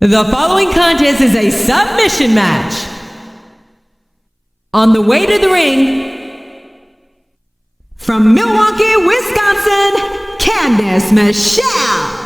The following contest is a submission match. On the way to the ring, from Milwaukee, Wisconsin, Candice Michelle.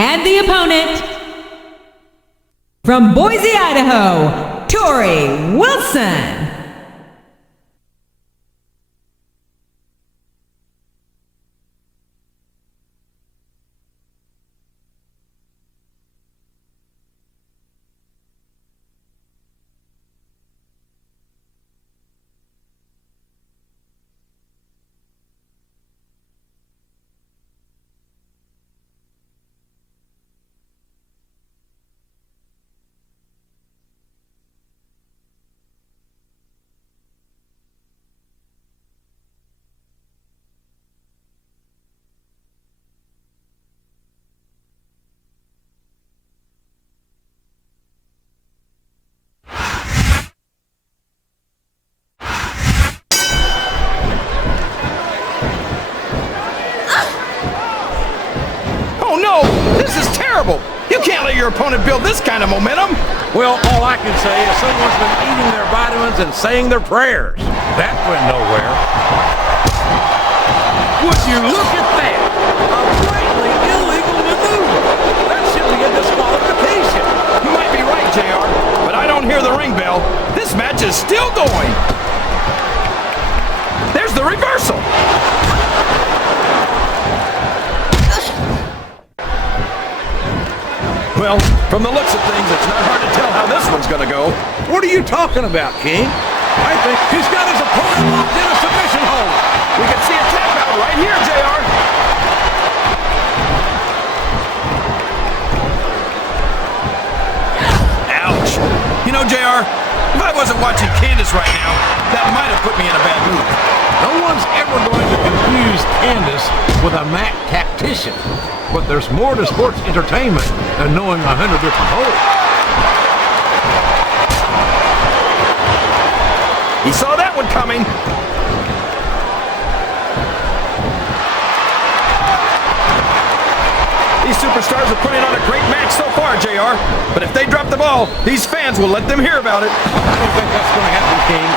And the opponent, from Boise, Idaho, Torrie Wilson. You can't let your opponent build this kind of momentum. Well, all I can say is someone's been eating their vitamins and saying their prayers. That went nowhere. Would you look at that? A blatantly illegal maneuver. That should be a disqualification. You might be right, JR, but I don't hear the ring bell. This match is still going. There's the reversal. Well, from the looks of things, it's not hard to tell how this one's gonna go. What are you talking about, King? I think he's got his opponent locked in a submission hold. We can see a tap out right here, JR. Ouch. You know, JR, if I wasn't watching Candice right now, that might have put me in a bad mood. No one's ever going to confuse Candice with a Mac tactician. But there's more to sports entertainment than knowing 100 different holds. He saw that one coming. These superstars are putting on a great match so far, JR. But if they drop the ball, these fans will let them hear about it. I don't think that's going to happen, King.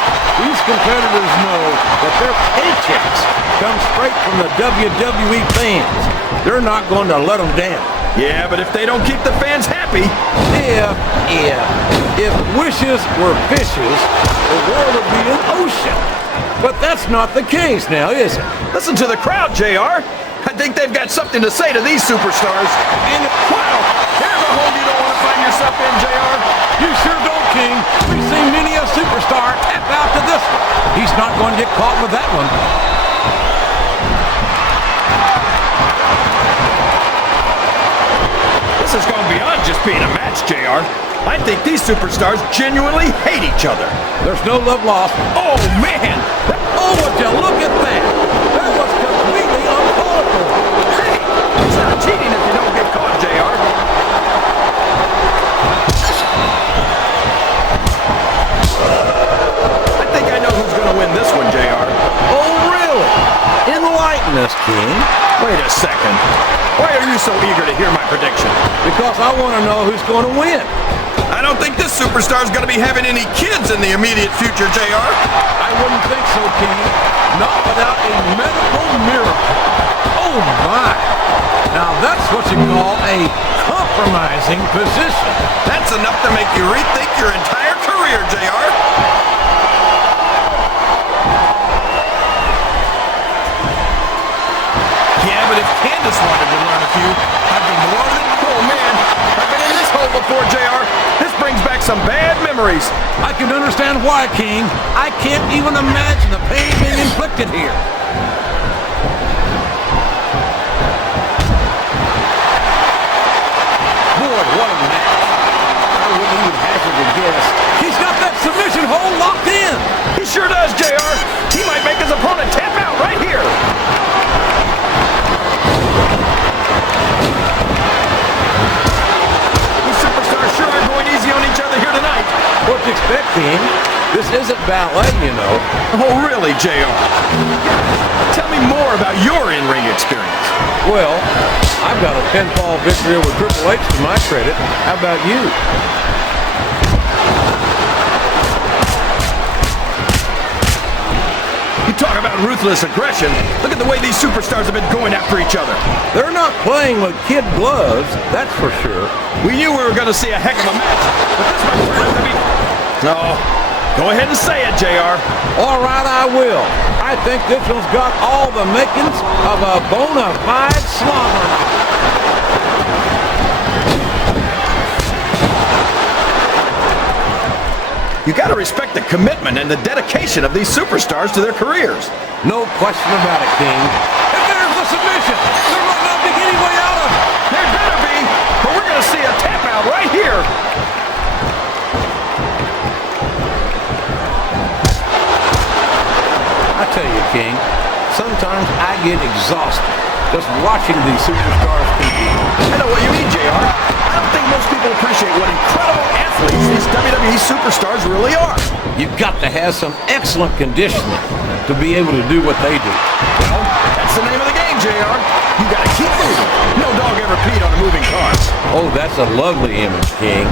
These competitors know that their paychecks come straight from the WWE fans. They're not going to let them down. Yeah, but if they don't keep the fans happy... If wishes were fishes, the world would be an ocean. But that's not the case now, is it? Listen to the crowd, JR. I think they've got something to say to these superstars. And wow, here's a hole you don't want to find yourself in, JR. You sure don't, King. We've seen many a superstar tap out to this one. He's not going to get caught with that one. This has gone beyond just being a match, JR. I think these superstars genuinely hate each other. There's no love lost. Oh, man! Oh, would you look at that? That was completely uncalled for. Hey, it's not cheating if you don't get caught, JR. I think I know who's going to win this one, JR. Oh, really? Enlighten us, King. Wait a second. Why are you so eager to hear my prediction? Because I want to know who's going to win. I don't think this superstar's going to be having any kids in the immediate future, JR. I wouldn't think so, King. Not without a medical miracle. Oh, my. Now, that's what you call a compromising position. That's enough to make you rethink your entire career, JR. Yeah, but if Candice wanted to learn a few, I'd be more some bad memories. I can understand why, King. I can't even imagine the pain being inflicted here. Boy, what a match. I wouldn't even hazard to guess. He's got that submission hold locked in. He sure does, JR. He might make his opponent tap out right here. These superstars sure are going easy on each other here tonight. What you expect, King? This isn't ballet, you know. Oh, really, JR? Tell me more about your in-ring experience. Well, I've got a pinfall victory over Triple H to my credit. How about you? You talk about ruthless aggression. Look at the way these superstars have been going after each other. They're not playing with kid gloves, that's for sure. We knew we were going to see a heck of a match, but this one turned out to be... No. Go ahead and say it, JR. All right, I will. I think this one's got all the makings of a bona fide slobber knocker. You got to respect the commitment and the dedication of these superstars to their careers. No question about it, King. And there's the submission. There might not be any way out of it. There better be, but we're going to see a tap out right here. I tell you, King, sometimes I get exhausted just watching these superstars compete. I know what you mean, JR. I don't think most people appreciate what incredible athletes these WWE superstars really are. You've got to have some excellent conditioning to be able to do what they do. Well, that's the name of the game, JR. You got to keep moving. No dog ever peed on a moving car. Oh, that's a lovely image, King.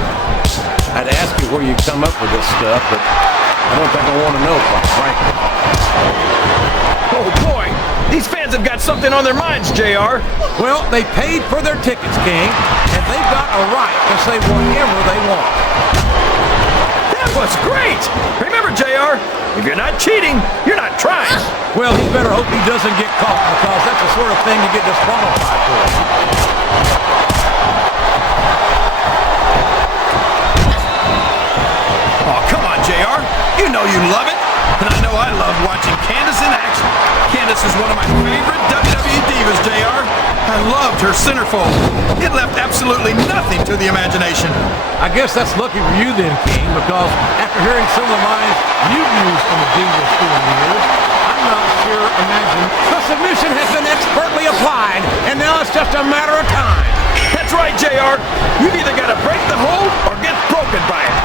I'd ask you where you come up with this stuff, but I don't think I want to know, quite frankly. Oh, boy. These fans have got something on their minds, JR. Well, they paid for their tickets, King, and they've got a right to say whatever they want. That was great. Remember, JR, if you're not cheating, you're not trying. Well, he better hope he doesn't get caught, because that's the sort of thing you get disqualified for. Oh, come on, JR. You know you love it. And I know I love watching Candice in action. Candice is one of my favorite WWE divas, JR. I loved her centerfold. It left absolutely nothing to the imagination. I guess that's lucky for you then, King, because after hearing some of the lines you've used from the Divas through the years, I'm not sure, imagine, the submission has been expertly applied, and now it's just a matter of time. That's right, JR. You've either got to break the hold or get broken by it.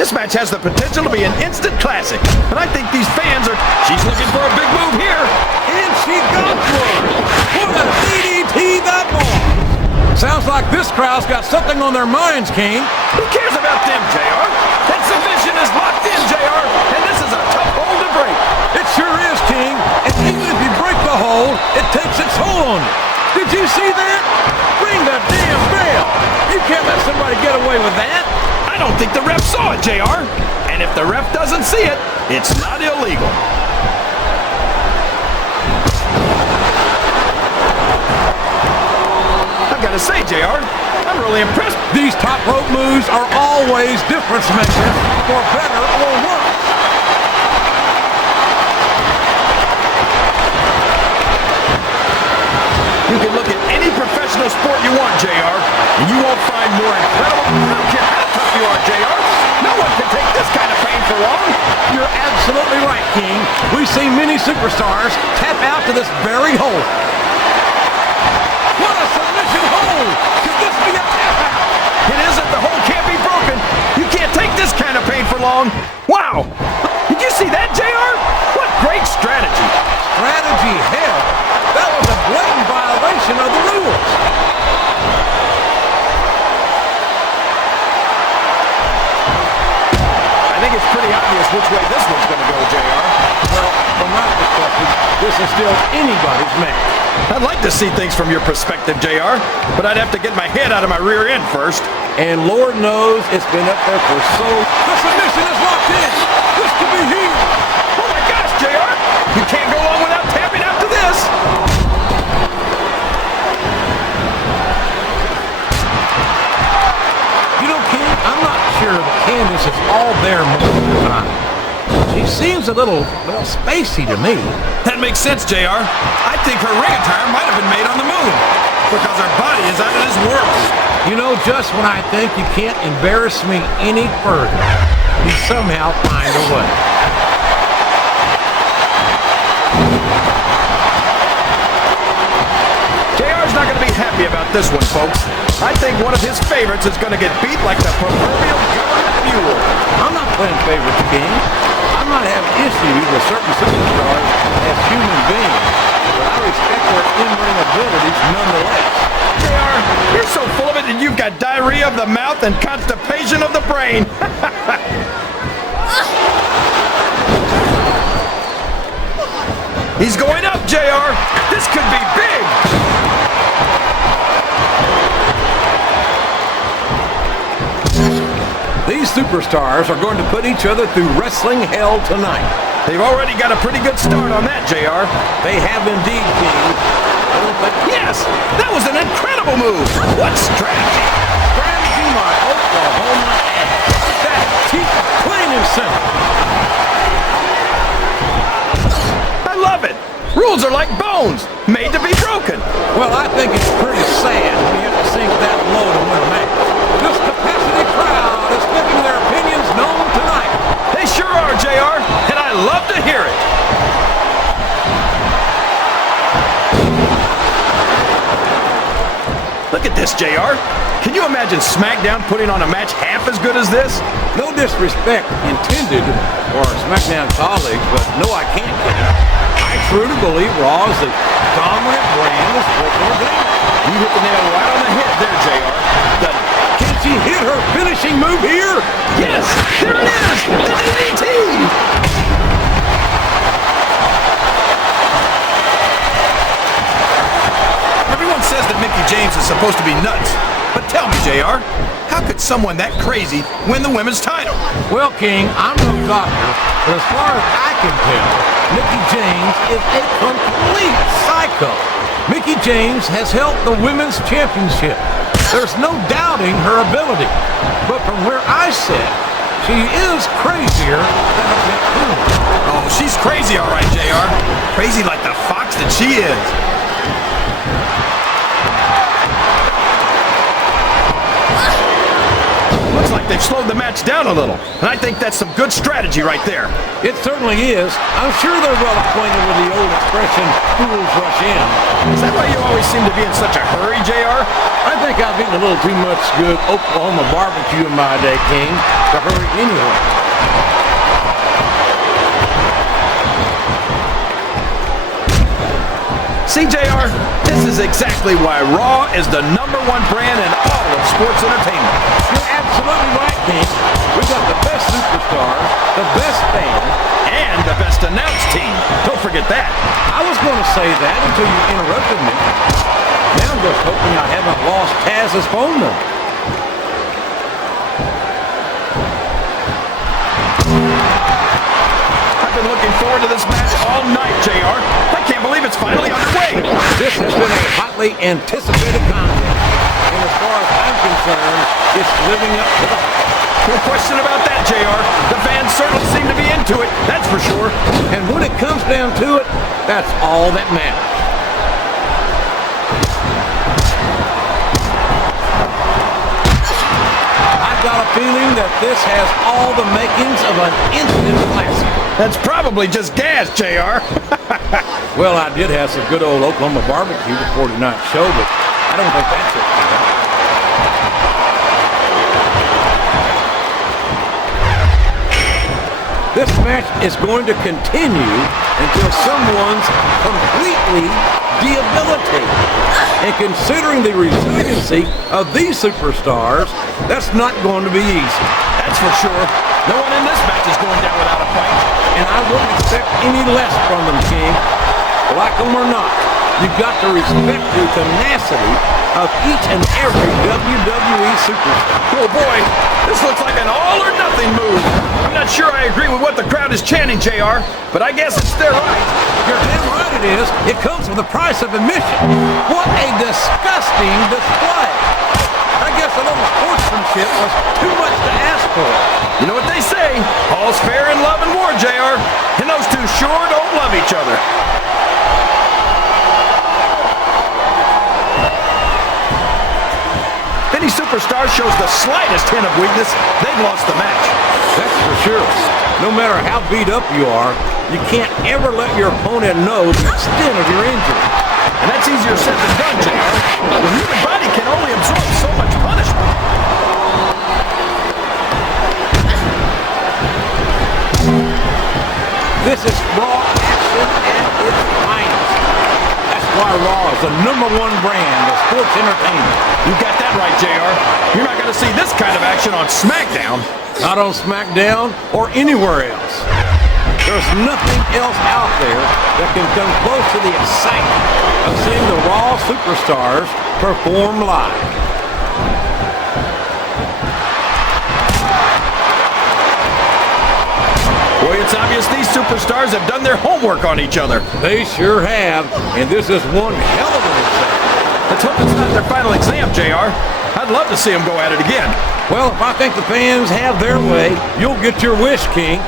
This match has the potential to be an instant classic, and I think these fans are... She's looking for a big move here. And she got one. What a DDT that was. Sounds like this crowd's got something on their minds, King. Who cares about them, JR? That submission is locked in, JR, and this is a tough hold to break. It sure is, King. And even if you break the hold, it takes its toll on you. Did you see that? Ring the damn bell. You can't let somebody get away with that. I don't think the ref saw it, JR. And if the ref doesn't see it, it's not illegal. I've got to say, JR, I'm really impressed. These top rope moves are always difference makers, for better or worse. You can look at any professional sport you want, JR, and you won't find more incredible... I don't care how tough you are, JR. No one can take this kind of pain for long. You're absolutely right, King. We've seen many superstars tap out to this very hold. What a submission hold! Could this be a tap out? It isn't. The hold can't be broken. You can't take this kind of pain for long. Wow! Did you see that, JR? What great strategy. Strategy, hell. That was a blatant violation of the rules. I think it's pretty obvious which way this one's going to go, JR. Well, from my perspective, this is still anybody's match. I'd like to see things from your perspective, JR, but I'd have to get my head out of my rear end first. And Lord knows it's been up there for so... The submission is locked in. This could be huge. Oh my gosh, JR! You can't go on without tapping out to this. Candice is all there most of the time. She seems a little, well, spacey to me. That makes sense, JR. I think her ring attire might have been made on the moon, because her body is out of this world. You know, just when I think you can't embarrass me any further, you somehow find a way. JR's not going to be happy about this one, folks. I think one of his favorites is going to get beat like the proverbial government mule. I'm not playing favorites, King. I might have issues with certain superstars as human beings, but I respect their in-ring abilities nonetheless. JR, you're so full of it that you've got diarrhea of the mouth and constipation of the brain. He's going up, JR. This could be big. These superstars are going to put each other through wrestling hell tonight. They've already got a pretty good start on that, JR. They have indeed, King. Yes, that was an incredible move. What strategy? Strategy, my Oklahoma ass. That keep plain and simple. I love it. Rules are like bones, made to be broken. Well, I think it's pretty sad when you have to sink that low to win a match. This capacity crowd is making their opinions known tonight. They sure are, JR, and I love to hear it. Look at this, JR. Can you imagine Smackdown putting on a match half as good as this? No disrespect intended for our Smackdown colleagues, but no, I can't get it. I truly believe Raw is the dominant brand of sports entertainment. You hit the nail right on the head there, JR. Can she hit her finishing move here? Yes, there it is, the DDT! Everyone says that Mickie James is supposed to be nuts. But tell me, JR, how could someone that crazy win the women's title? Well, King, I'm no doctor, but as far as I can tell, Mickie James is a complete psycho. Mickie James has held the women's championship. There's no doubting her ability. But from where I sit, she is crazier than a pit bull. Oh, she's crazy, all right, JR. Crazy like the fox that she is. Looks like they've slowed the match down a little, and I think that's some good strategy right there. It certainly is. I'm sure they're well acquainted with the old expression, fools rush in. Is that why you always seem to be in such a hurry, JR? I think I've eaten a little too much good Oklahoma barbecue in my day, King, to hurry anyway. See, JR, this is exactly why Raw is the #1 brand in all of sports entertainment. You're absolutely right, King. We've got the best superstars, the best fans, and the best announced team. Don't forget that. I was going to say that until you interrupted me. Now I'm just hoping I haven't lost Taz's phone number. I've been looking forward to this match all night, JR. I can't believe it's finally underway. This has been a hotly anticipated contest. And as far as I'm concerned, it's living up to the hype. No question about that, JR. The fans certainly seem to be into it, that's for sure. And when it comes down to it, that's all that matters. I've got a feeling that this has all the makings of an instant classic. That's probably just gas, JR. Well, I did have some good old Oklahoma barbecue before tonight's show, but I don't think that's it. This match is going to continue until someone's completely debilitated. And considering the resiliency of these superstars, that's not going to be easy. That's for sure. No one in this match is going down without a fight. And I wouldn't expect any less from them, King. Like them or not, you've got to respect the tenacity of each and every WWE superstar. Oh boy, this looks like an all-or-nothing move. I'm not sure I agree with what the crowd is chanting, JR, but I guess it's their right. You're damn right it is. It comes with the price of admission. What a disgusting display. I guess a little sportsmanship was too much to ask for. You know sure don't love each other. If any superstar shows the slightest hint of weakness, they've lost the match. That's for sure. No matter how beat up you are, you can't ever let your opponent know the extent of your injury. And that's easier said than done, JR. The human body can only absorb so much punishment. This is Raw action at its finest. That's why Raw is the #1 brand of sports entertainment. You got that right, JR. You're not going to see this kind of action on SmackDown. Not on SmackDown or anywhere else. There's nothing else out there that can come close to the excitement of seeing the Raw superstars perform live. Boy, it's obvious these superstars have done their homework on each other. They sure have, and this is one hell of an exam. Let's hope it's not their final exam, JR. I'd love to see them go at it again. Well, if I think the fans have their way, you'll get your wish, King.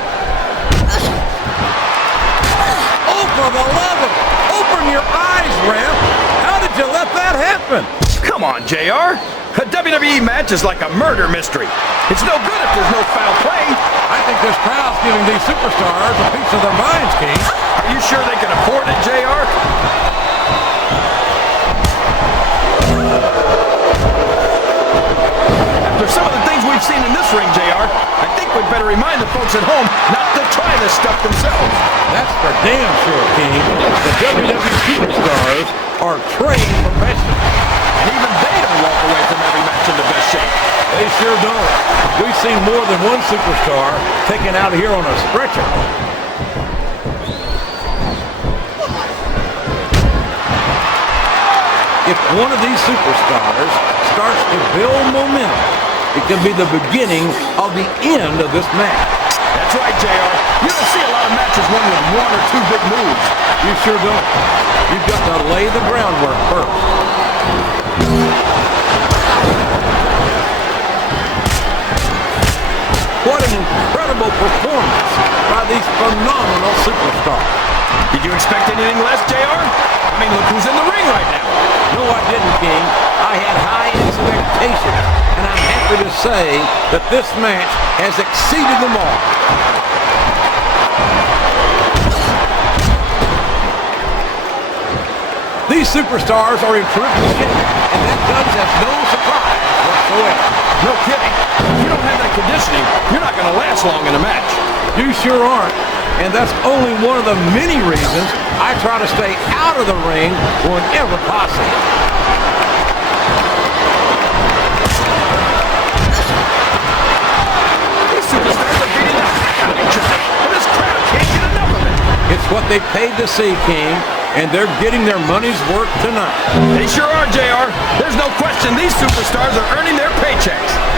Oh, for the love of... Open your eyes, Ref. How did you let that happen? Come on, JR. A WWE match is like a murder mystery. It's no good if there's no foul play. I think this crowd's giving these superstars a piece of their minds, King. Are you sure they can afford it, JR? After some of the things we've seen in this ring, JR, I think we'd better remind the folks at home not to try this stuff themselves. That's for damn sure, King. The WWE superstars are trained professionals. And even they don't walk away from every match in the best shape. They sure don't. We've seen more than one superstar taken out of here on a stretcher. If one of these superstars starts to build momentum, it can be the beginning of the end of this match. That's right, JR. You don't see a lot of matches won with one or two big moves. You sure don't. You've got to lay the groundwork first. What an incredible performance by these phenomenal superstars. Did you expect anything less, JR? I mean, look who's in the ring right now. No, I didn't, King. I had high expectations, and I'm happy to say that this match has exceeded them all. These superstars are in terrific shape, and that comes as no surprise whatsoever. No kidding. If you don't have that conditioning, you're not going to last long in a match. You sure aren't. And that's only one of the many reasons I try to stay out of the ring whenever possible. These superstars are beating the heck out of each other, and this crowd can't get enough of it. It's what they paid to see, King, and they're getting their money's worth tonight. They sure are, JR. There's no question these superstars are earning their paychecks.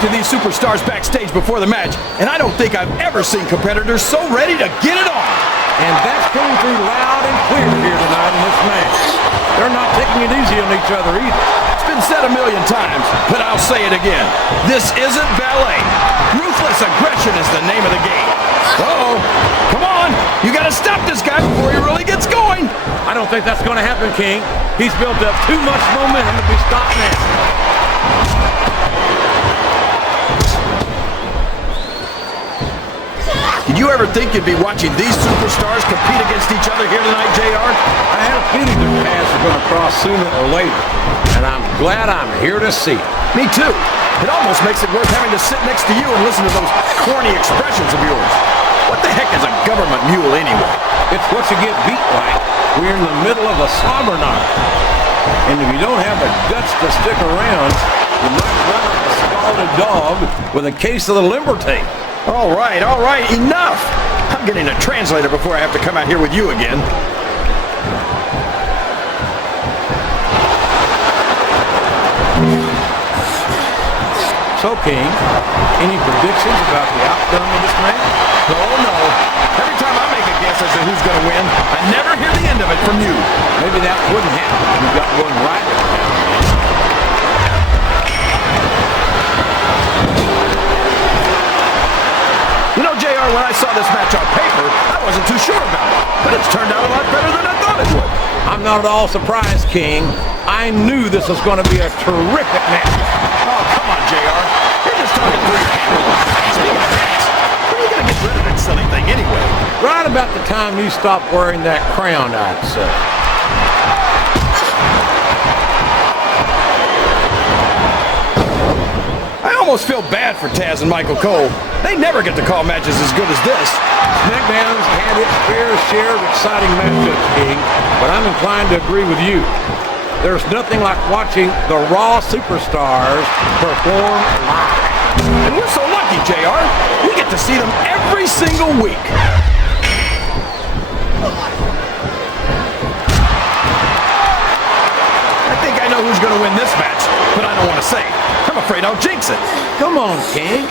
To these superstars backstage before the match, and I don't think I've ever seen competitors so ready to get it on. And that's coming through loud and clear here tonight in this match. They're not taking it easy on each other either. It's been said a million times, but I'll say it again. This isn't ballet. Ruthless aggression is the name of the game. Uh-oh. Come on. You got to stop this guy before he really gets going. I don't think that's going to happen, King. He's built up too much momentum to be stopped now. Did you ever think you'd be watching these superstars compete against each other here tonight, JR? I had a feeling their paths were going to cross sooner or later, and I'm glad I'm here to see it. Me too. It almost makes it worth having to sit next to you and listen to those corny expressions of yours. What the heck is a government mule anyway? It's what you get beat like. We're in the middle of a slobber knot. And if you don't have the guts to stick around, you might run like a scalded dog with a case of the limber tape. All right, enough! I'm getting a translator before I have to come out here with you again. So, King, any predictions about the outcome of this match? Oh, no. Every time I make a guess as to who's going to win, I never hear the end of it from you. Maybe that wouldn't happen if you got one right every now and then. I saw this match on paper, I wasn't too sure about it. But it's turned out a lot better than I thought it would. I'm not at all surprised, King. I knew this was going to be a terrific match. Oh, come on, JR. You're just talking through your hand. Speaking of hats, when are you going to get rid of that silly thing anyway? Right about the time you stop wearing that crown, I'd say. I almost feel bad for Taz and Michael Cole. They never get to call matches as good as this. SmackDown's had its fair share of exciting matchups, King, but I'm inclined to agree with you. There's nothing like watching the Raw superstars perform live. And we're so lucky, JR. We get to see them every single week. I think I know who's going to win this match, but I don't want to say. I'm afraid I'll jinx it. Come on, King.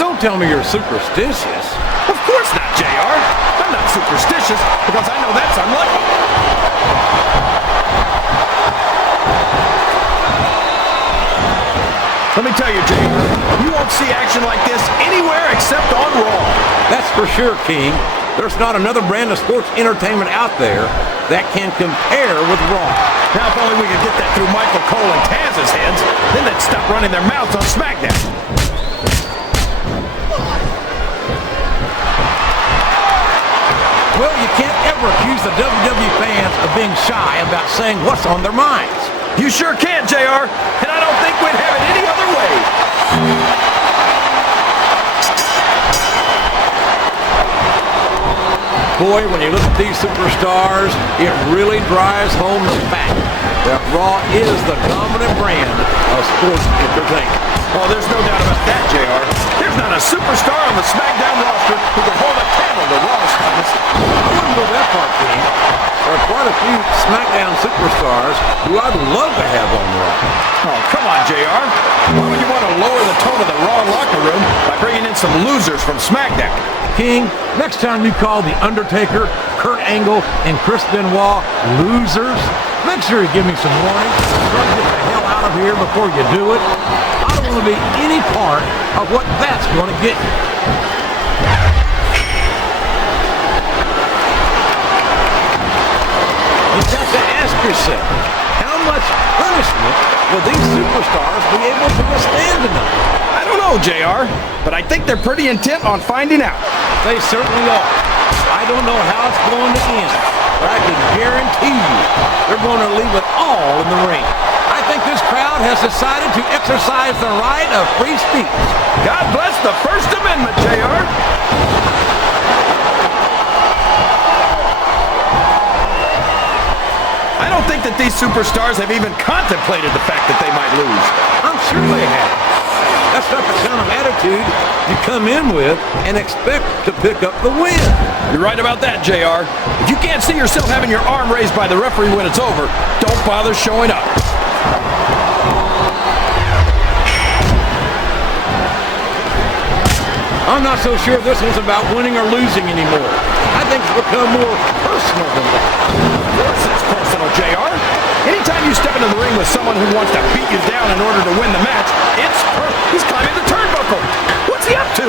Don't tell me you're superstitious. Of course not, JR. I'm not superstitious because I know that's unlucky. Let me tell you, JR, you won't see action like this anywhere except on Raw. That's for sure, King. There's not another brand of sports entertainment out there that can compare with Raw. Now, if only we could get that through Michael Cole and Taz's heads, then they'd stop running their mouths on SmackDown. Well, you can't ever accuse the WWE fans of being shy about saying what's on their minds. You sure can, JR, and I don't think we'd have it any other way. Boy, when you look at these superstars, it really drives home the fact that Raw is the dominant brand of sports entertainment. Oh, there's no doubt about that, JR. There's not a superstar on the SmackDown roster who can hold a candle to Raw's finest. I wouldn't go that far, King. There are quite a few SmackDown superstars who I'd love to have on Raw. Oh, come on, JR. Why would you want to lower the tone of the Raw locker room by bringing in some losers from SmackDown? King, next time you call The Undertaker, Kurt Angle, and Chris Benoit losers, make sure you give me some warning. Try to get the hell out of here before you do it. I don't want to be any part of what that's going to get you. You've got to ask yourself, how much punishment will these superstars be able to withstand tonight? I don't know, JR, but I think they're pretty intent on finding out. They certainly are. I don't know how it's going to end, but I can guarantee you they're going to leave it all in the ring. I think this crowd has decided to exercise the right of free speech. God bless the First Amendment, JR. I don't think that these superstars have even contemplated the fact that they might lose. I'm sure they have. That's not the kind of attitude you come in with and expect to pick up the win. You're right about that, JR. If you can't see yourself having your arm raised by the referee when it's over, don't bother showing up. I'm not so sure this one's about winning or losing anymore. I think it's become more personal than that. Of course it's personal, JR. Anytime you step into the ring with someone who wants to beat you down in order to win the match, it's personal. He's climbing the turnbuckle. What's he up to?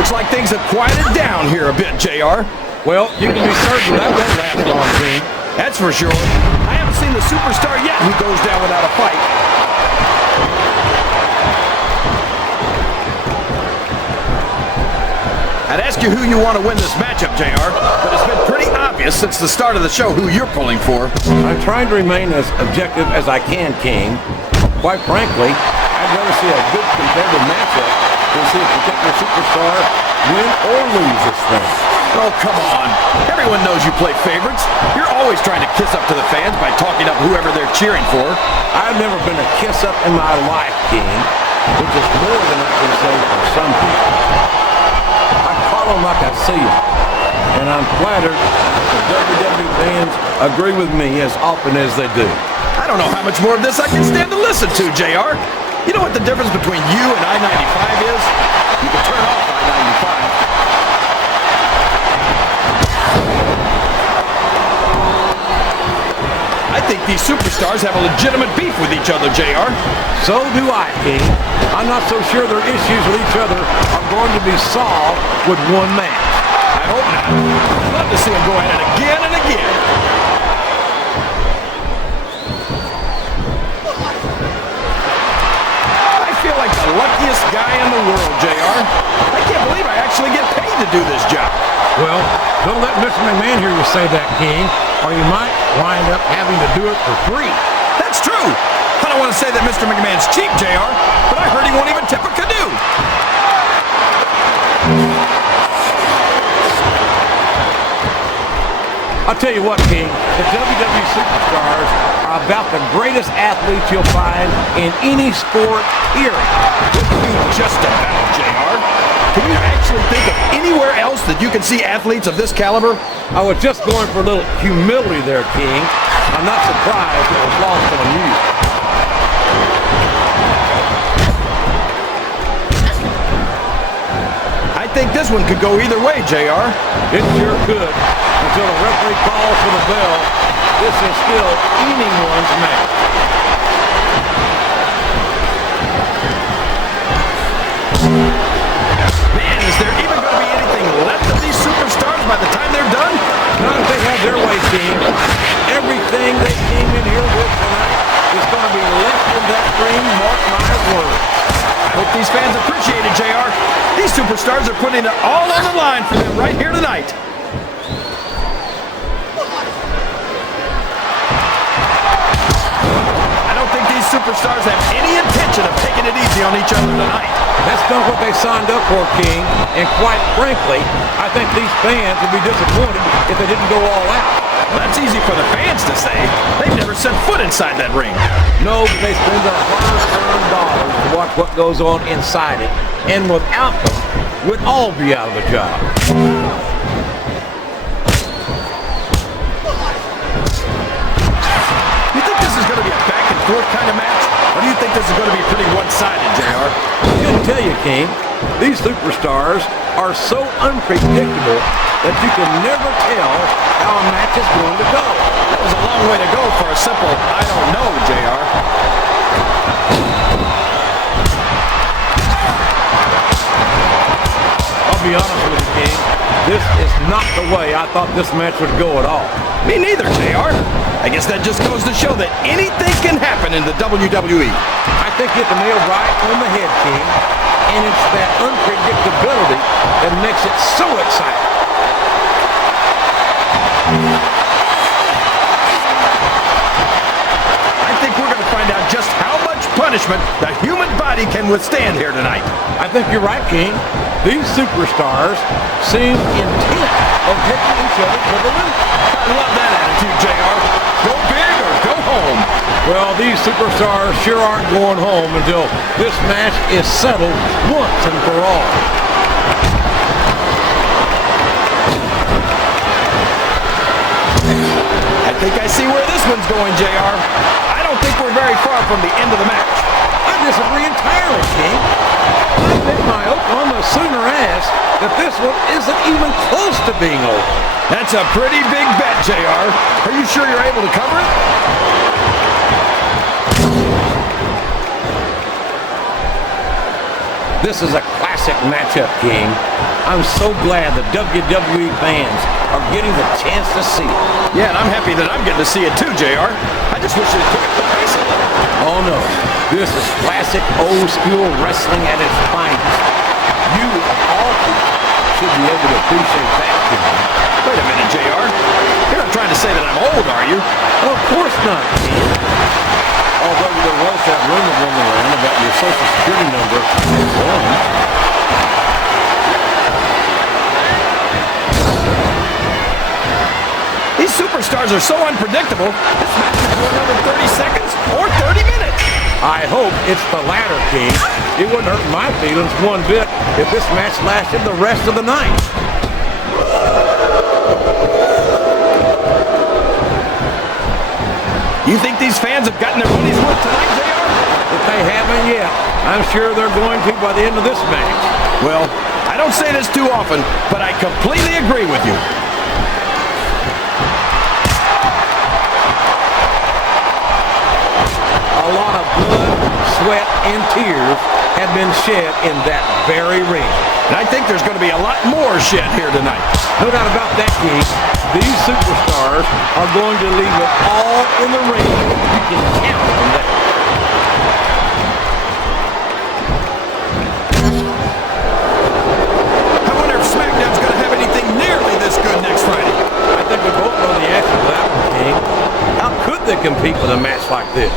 Looks like things have quieted down here a bit, JR. Well, you can be certain that won't last long, King. That's for sure. I haven't seen the superstar yet who goes down without a fight. I'd ask you who you want to win this matchup, JR, but it's been pretty obvious since the start of the show who you're pulling for. I'm trying to remain as objective as I can, King. Quite frankly, I'd rather see a good competitive matchup than see a particular superstar win or lose this thing. Oh, come on. Everyone knows you play favorites. You're always trying to kiss up to the fans by talking up whoever they're cheering for. I've never been a kiss up in my life, King, which is more than I can say for some people. I call them like I see them, and I'm flattered that the WWE fans agree with me as often as they do. I don't know how much more of this I can stand to listen to, JR. You know what the difference between you and I-95 is? You can turn off I-95. I think these superstars have a legitimate beef with each other, JR. So do I, King. I'm not so sure their issues with each other are going to be solved with one match. I hope not. I'd love to see them go at it again and again. I feel like the luckiest guy in the world, JR. I can't believe I actually get paid to do this job. Well, don't let Mr. McMahon hear you say that, King, or you might wind up having to do it for free. That's true. I don't want to say that Mr. McMahon's cheap, JR, but I heard he won't even tip a canoe. I'll tell you what, King, the WWE Superstars are about the greatest athletes you'll find in any sport, period. What do you mean just about, JR? Can you actually think of anywhere else that you can see athletes of this caliber? I was just going for a little humility there, King. I'm not surprised it was lost on you. I think this one could go either way, JR. It sure could. Until the referee calls for the bell, this is still anyone's match. Man, is there even going to be anything left of these superstars by the time they're done? Not if they have their way, King. Everything they came in here with tonight is going to be left in that ring, mark my words. I hope these fans appreciate it, JR. These superstars are putting it all on the line for them right here tonight. I don't think these superstars have any intention of taking it easy on each other tonight. That's not what they signed up for, King. And quite frankly, I think these fans would be disappointed if they didn't go all out. Well, that's easy for the fans to say. They've never set foot inside that ring. No, but they spend their hard-earned dollars to watch what goes on inside it. And without them, we'd all be out of a job. You think this is going to be a back-and-forth kind of match? Or do you think this is going to be pretty one-sided, JR? I can tell you, King, these superstars are so unpredictable that you can never tell how a match is going to go. That was a long way to go for a simple, I don't know, JR. I'll be honest with you, King. This is not the way I thought this match would go at all. Me neither, JR. I guess that just goes to show that anything can happen in the WWE. I think you hit the nail right on the head, King. And it's that unpredictability that makes it so exciting. I think we're going to find out just how much punishment the human body can withstand here tonight. I think you're right, King. These superstars seem intent on taking each other to the roof. I love that attitude, JR. Go big or go home. Well, these superstars sure aren't going home until this match is settled once and for all. I think I see where this one's going, JR. I don't think we're very far from the end of the match. I disagree entirely, King. I bet my Oklahoma Sooner ass that this one isn't even close to being over. That's a pretty big bet, JR. Are you sure you're able to cover it? This is a classic matchup, King. I'm so glad the WWE fans are getting the chance to see it. Yeah, and I'm happy that I'm getting to see it too, JR. I just wish they'd pick up the pace a little. Oh no, this is classic old school wrestling at its finest. You, of all people, should be able to appreciate that, King. Wait a minute, JR. You're not trying to say that I'm old, are you? Of course not, King. Although there was that rumor going around about your social security number at 1. These superstars are so unpredictable. This match could go another 30 seconds or 30 minutes. I hope it's the latter, King. It wouldn't hurt my feelings one bit if this match lasted the rest of the night. You think these fans have gotten their money's worth tonight, JR? If they haven't yet, I'm sure they're going to by the end of this match. Well, I don't say this too often, but I completely agree with you. a lot of blood, sweat, and tears have been shed in that very ring. And I think there's going to be a lot more shed here tonight. No doubt about that, King. These superstars are going to leave it all in the ring. You can count on that. I wonder if SmackDown's going to have anything nearly this good next Friday. I think we both know the answer to that one, King. How could they compete with a match like this?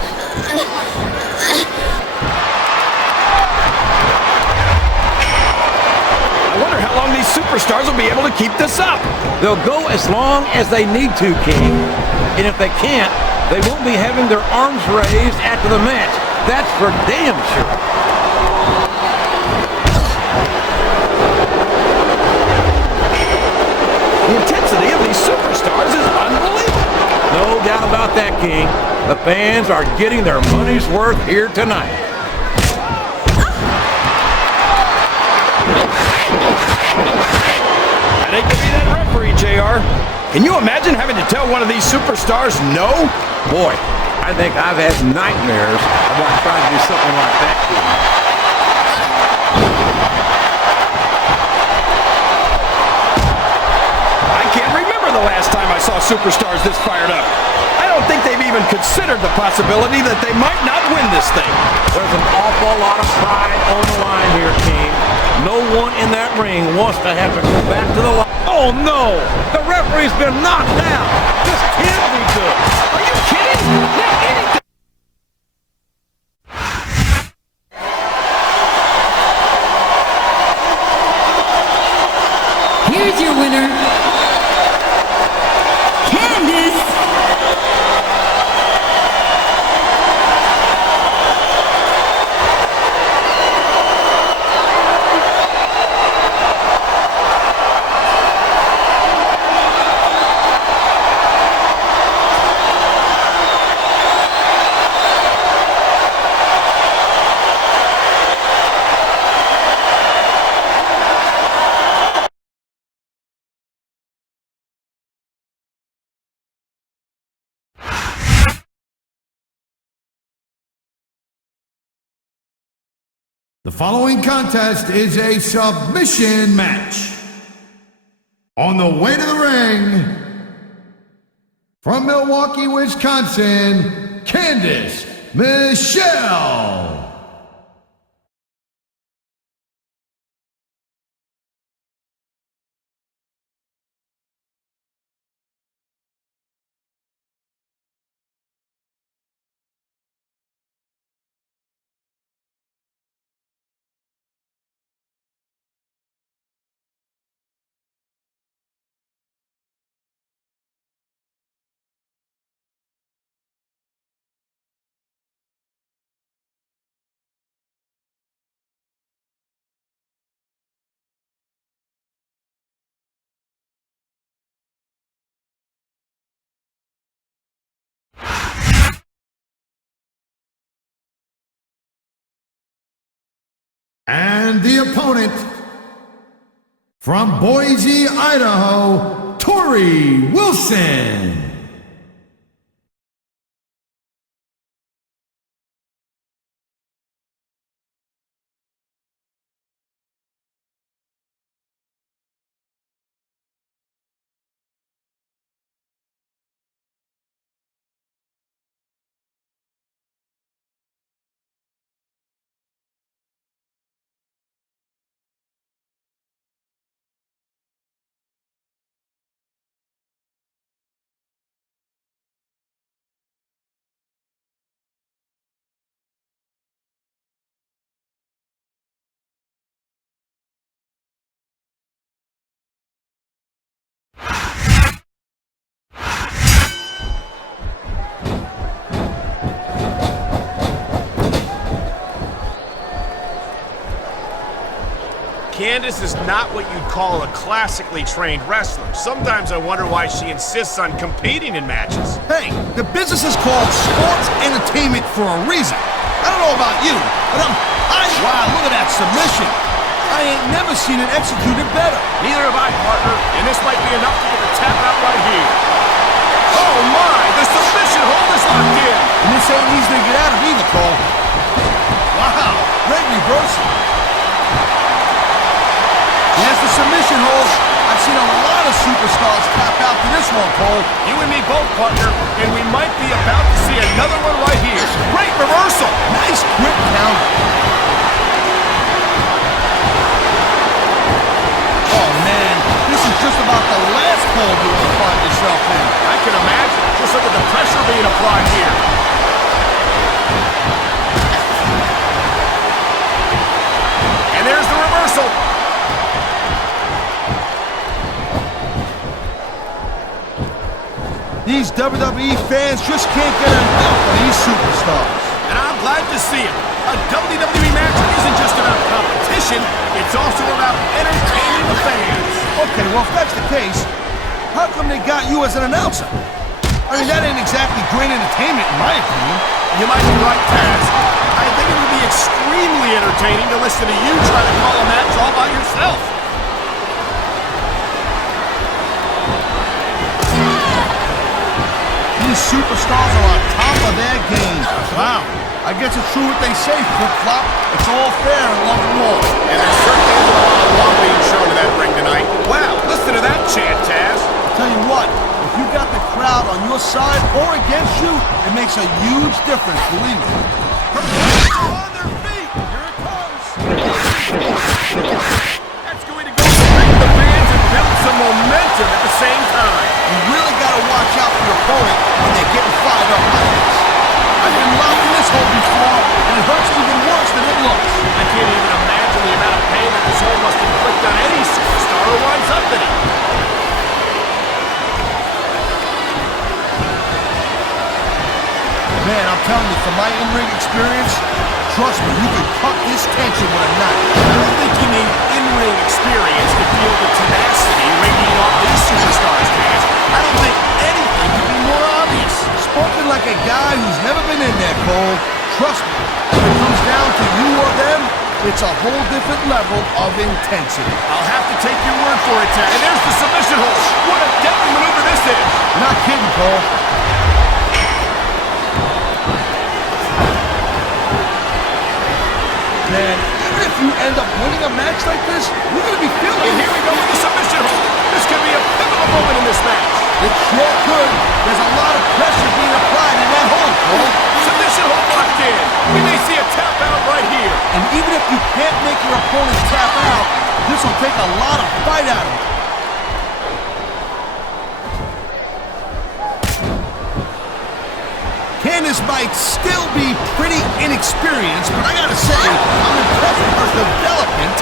I wonder how long these superstars will be able to keep this up. They'll go as long as they need to, King. And if they can't, they won't be having their arms raised after the match. That's for damn sure. The intensity of these superstars is unbelievable. No doubt about that, King. The fans are getting their money's worth here tonight. I'd hate to be that referee, JR. Can you imagine having to tell one of these superstars no? Boy, I think I've had nightmares about trying to do something like that, King. I can't remember the last time I saw superstars this fired up. I don't think they've even considered the possibility that they might not win this thing. There's an awful lot of pride on the line here, King. No one in that ring wants to have to go back to the line. Oh, no! The referee's been knocked down! This can't be good! Are you kidding? Now anything. Here's your winner, Candice. The following contest is a submission match. On the way to the ring, from Milwaukee, Wisconsin, Candice Michelle. And the opponent, from Boise, Idaho, Torrie Wilson. Candice is not what you'd call a classically trained wrestler. Sometimes I wonder why she insists on competing in matches. Hey, the business is called sports entertainment for a reason. I don't know about you, but wow, look at that submission. I ain't never seen it executed better. Neither have I, partner, and this might be enough to get a tap out right here. Oh my, the submission hold is locked in. And this ain't easy to get out of either, Cole. Wow, great reversal. There's the submission hold. I've seen a lot of superstars tap out to this one, Cole. You and me both, partner, and we might be about to see another one right here. Great reversal. Nice quick counter. Oh, man, this is just about the last hold you will find yourself in. I can imagine. Just look at the pressure being applied here. And there's the reversal. These WWE fans just can't get enough of these superstars. And I'm glad to see it. A WWE match isn't just about competition, it's also about entertaining the fans. Okay, well, if that's the case, how come they got you as an announcer? I mean, that ain't exactly great entertainment, in my opinion. You might be right, Taz. I think it would be extremely entertaining to listen to you try to call a match all by yourself. These superstars are on top of their game. Wow. I guess it's true what they say, flip-flop. It's all fair in love and war. And there certainly is a lot of love being shown in that ring tonight. Wow, listen to that chant, Taz. I'll tell you what, if you got the crowd on your side or against you, it makes a huge difference, believe me. On their feet. Here it comes. That's going to go bring the fans and build some momentum at the same time. You really got to watch out for your opponent when they're getting fired up like this. I've been locked in this hole before, and it hurts even worse than it looks. I can't even imagine the amount of pain that this hole must inflict on any superstar who winds up in it. Man, I'm telling you, from my in-ring experience, trust me, you can cut this tension with a knife. I don't think you need in-ring experience to feel the tenacity radiating off these superstars, Taz. I don't think anything could be more obvious. Spoken like a guy who's never been in there, Cole. Trust me, when it comes down to you or them, it's a whole different level of intensity. I'll have to take your word for it, Taz. And there's the submission hold. What a deadly maneuver this is. You're not kidding, Cole. Man, even if you end up winning a match like this, you're going to be feeling And it. here we go with the submission hold. This could be a pivotal moment in this match. It sure could. There's a lot of pressure being applied in that hold, Cole. Submission hold locked in. We may see a tap out right here. And even if you can't make your opponent tap out, this will take a lot of fight out of him. Candice might still be pretty inexperienced, but I gotta say, I'm impressed with her development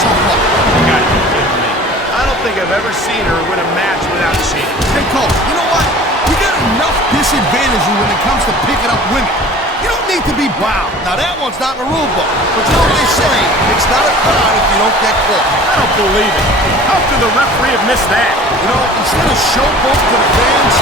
so far. You gotta be kidding me. I don't think I've ever seen her win a match without cheating. Hey, Cole, you know what? We got enough disadvantage when it comes to picking up women. You don't need to be wow. Now that one's not in the rule book, but you know what they say? It's not a crime if you don't get caught. I don't believe it. How could the referee have missed that? You know, instead of showboat to the fans,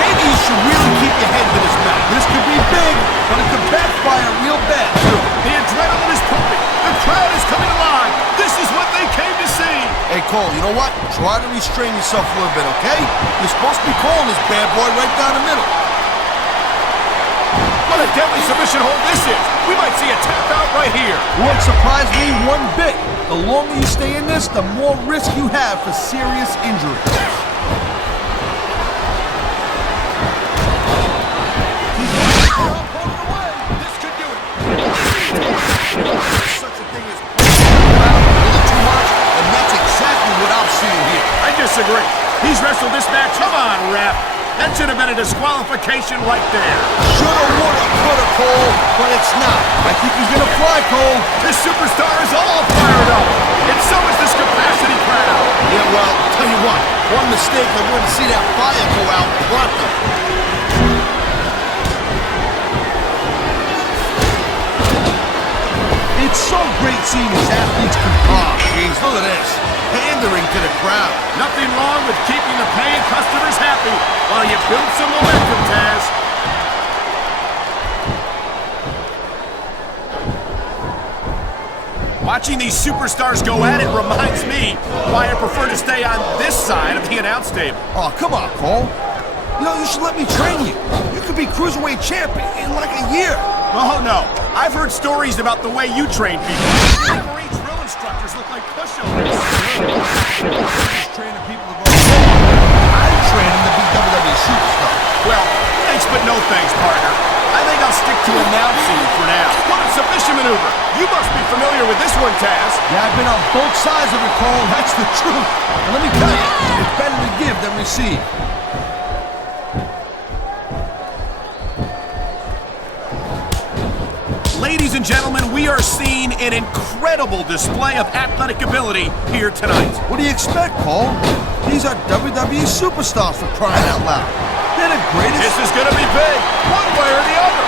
maybe you should really keep your head to this match. This could be big, but it could backfire real bad, too. The adrenaline is pumping. The crowd is coming alive. This is what they came to see. Hey, Cole, you know what? Try to restrain yourself a little bit, okay? You're supposed to be calling this bad boy right down the middle. What a deadly submission hold this is. We might see a tap out right here. Won't surprise me one bit. The longer you stay in this, the more risk you have for serious injury. This could do it. Such a thing as a little too much, and that's exactly what I'm seeing here. I disagree. He's wrestled this match. Come on, ref. That should have been a disqualification right there. Shoulda, woulda, coulda, Cole, but it's not. I think he's gonna fly, Cole. This superstar is all fired up. And so is this capacity crowd. Yeah, well, tell you what, one mistake and we're gonna see that fire go out pronto. It's so great seeing these athletes compete. Jeez, look at this. Pandering to the crowd. Nothing wrong with keeping the paying customers happy while you build some momentum, Taz. Watching these superstars go at it reminds me why I prefer to stay on this side of the announce table. Oh, come on, Cole. You know, you should let me train you. You could be Cruiserweight champ in like a year. Oh, no. I've heard stories about the way you train people. Your Marine drill instructors look like pushovers. Just training people to go I'm training to be WWE superstar. Well, thanks but no thanks, partner. I think I'll stick to announcing for now. What a submission maneuver. You must be familiar with this one, Taz. Yeah, I've been on both sides of it, Cole. That's the truth. And let me tell you, it's better to give than receive. Ladies and gentlemen, we are seeing an incredible display of athletic ability here tonight. What do you expect, Cole? These are WWE superstars for crying out loud. They're the greatest. This is going to be big, one way or the other.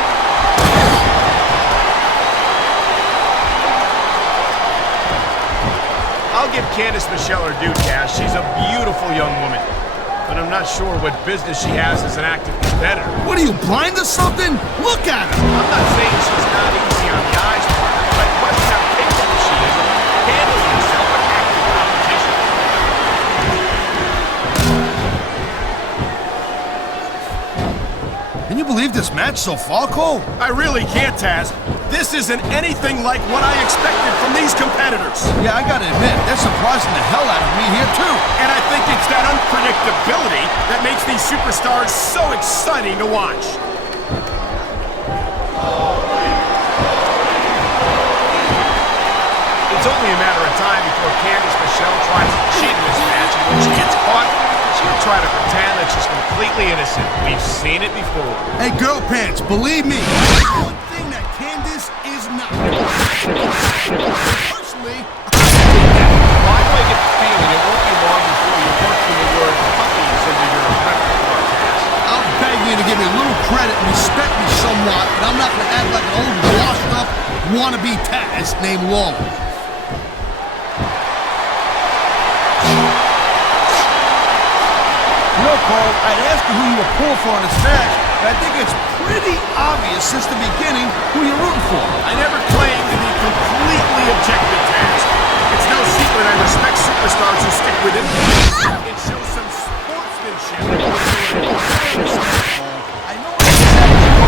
I'll give Candice Michelle her due, Cash. She's a beautiful young woman. But I'm not sure what business she has as an active competitor. What are you, blind or something? Look at her! I'm not saying she's not easy on the eyes, partner, but I question how capable she is of handling herself in active competition. Can you believe this match so far, Cole? I really can't, Taz. This isn't anything like what I expected from these competitors. Yeah, I gotta admit, they're surprising the hell out of me here, too. And I think it's that unpredictability that makes these superstars so exciting to watch. It's only a matter of time before Candice Michelle tries to cheat in this match, and when she gets caught, she'll try to pretend that she's completely innocent. We've seen it before. Hey, girl pants, believe me, one thing that Candice is not. Personally, Well, I get the feeling it won't be long before you're working the word puppies into your repertoire, Cass. I'll beg you to give me a little credit and respect me somewhat, but I'm not gonna act like an old washed-up wannabe Taz named Long. You know, Cole, I'd ask you who you were pulling for in this match, but I think it's pretty obvious since the beginning who you're rooting for. I never claimed to be completely objective, Taz. It's no secret I respect superstars who stick with it. It shows some sportsmanship. I know it's emotion,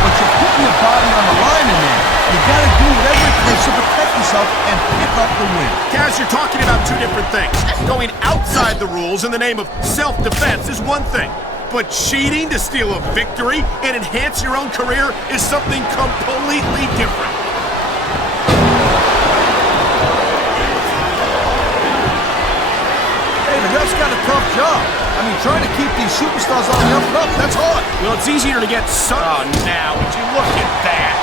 but you're putting your body on the line in there. You gotta do whatever it takes to protect yourself and pick up the win. Kaz, you're talking about two different things. Going outside the rules in the name of self-defense is one thing, but cheating to steal a victory and enhance your own career is something completely different. Hey, the ref's got a tough job. I mean, trying to keep these superstars on the up and up, that's hard. Well, it's easier to get some. Oh, now, would you look at that?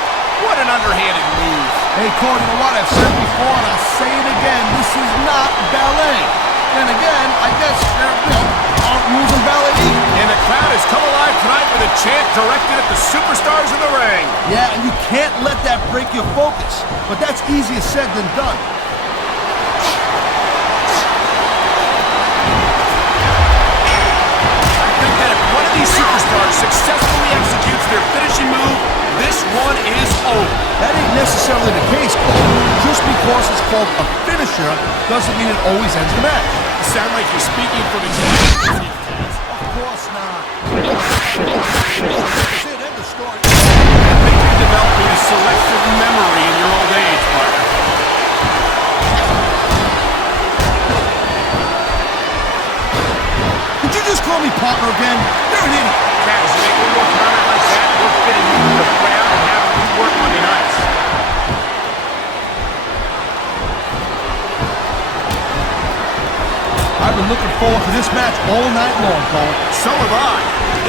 What an underhanded move. Hey, Cole, you know what? I've said it before and I'll say it again. This is not ballet. And again, I guess there aren't rules in ballet either. And the crowd has come alive tonight with a chant directed at the superstars in the ring. Yeah, and you can't let that break your focus. But that's easier said than done. I think that if one of these superstars successfully executes their finishing move, this one is over. That ain't necessarily the case, Cole. Just because it's called a finisher doesn't mean it always ends the match. You sound like you're speaking from experience. Of course not. That's it, end of story. I think you're developing a selective memory in your old age, partner. Did you just call me partner again? You're an idiot. Kaz, you make one more comment like that, we're fitting you to the crowd and having you work Monday nights. I've been looking forward to this match all night long, Cole. So have I.